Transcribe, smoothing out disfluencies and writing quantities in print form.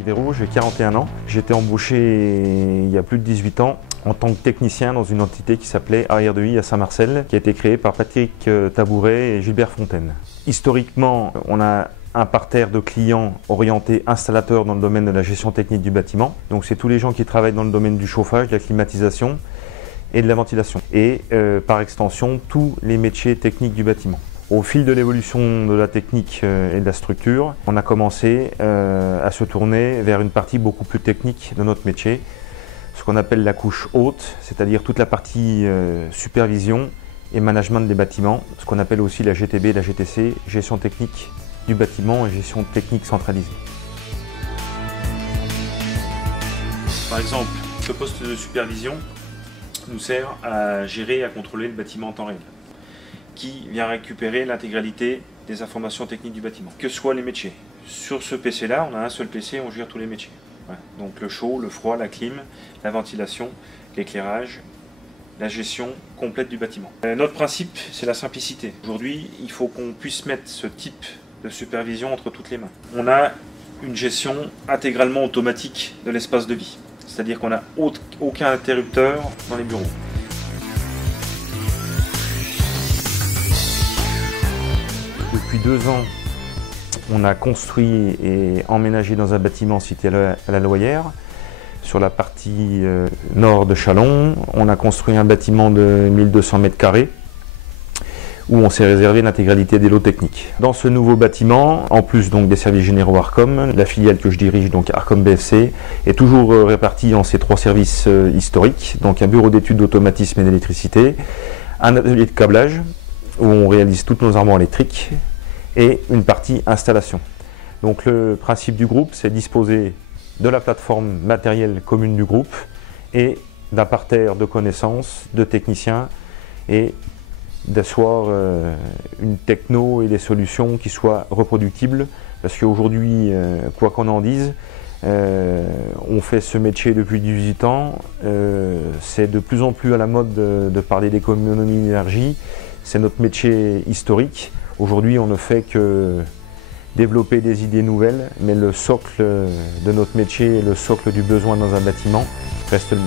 Frédéric Véraud, j'ai 41 ans. J'ai été embauché il y a plus de 18 ans en tant que technicien dans une entité qui s'appelait AR2I à Saint-Marcel, qui a été créée par Patrick Tabouret et Gilbert Fontaine. Historiquement, on a un parterre de clients orientés installateurs dans le domaine de la gestion technique du bâtiment. Donc c'est tous les gens qui travaillent dans le domaine du chauffage, de la climatisation et de la ventilation. Et par extension, tous les métiers techniques du bâtiment. Au fil de l'évolution de la technique et de la structure, on a commencé à se tourner vers une partie beaucoup plus technique de notre métier, ce qu'on appelle la couche haute, c'est-à-dire toute la partie supervision et management des bâtiments, ce qu'on appelle aussi la GTB, la GTC, gestion technique du bâtiment et gestion technique centralisée. Par exemple, ce poste de supervision nous sert à gérer et à contrôler le bâtiment en temps réel, qui vient récupérer l'intégralité des informations techniques du bâtiment, que soient les métiers. Sur ce PC-là, on a un seul PC, on gère tous les métiers. Voilà. Donc le chaud, le froid, la clim, la ventilation, l'éclairage, la gestion complète du bâtiment. Notre principe, c'est la simplicité. Aujourd'hui, il faut qu'on puisse mettre ce type de supervision entre toutes les mains. On a une gestion intégralement automatique de l'espace de vie, c'est-à-dire qu'on n'a aucun interrupteur dans les bureaux. Depuis 2 ans, on a construit et emménagé dans un bâtiment situé à la Loyère, sur la partie nord de Châlons. On a construit un bâtiment de 1200 mètres carrés où on s'est réservé l'intégralité des lots techniques. Dans ce nouveau bâtiment, en plus donc des services généraux Arcom, la filiale que je dirige, donc Arcom BFC, est toujours répartie en ces 3 services historiques, donc un bureau d'études d'automatisme et d'électricité, un atelier de câblage où on réalise toutes nos armoires électriques, et une partie installation. Donc le principe du groupe, c'est disposer de la plateforme matérielle commune du groupe et d'un parterre de connaissances, de techniciens et d'asseoir une techno et des solutions qui soient reproductibles, parce qu'aujourd'hui, quoi qu'on en dise, on fait ce métier depuis 18 ans, c'est de plus en plus à la mode de parler d'économie d'énergie, c'est notre métier historique. Aujourd'hui, on ne fait que développer des idées nouvelles, mais le socle de notre métier et le socle du besoin dans un bâtiment reste le même.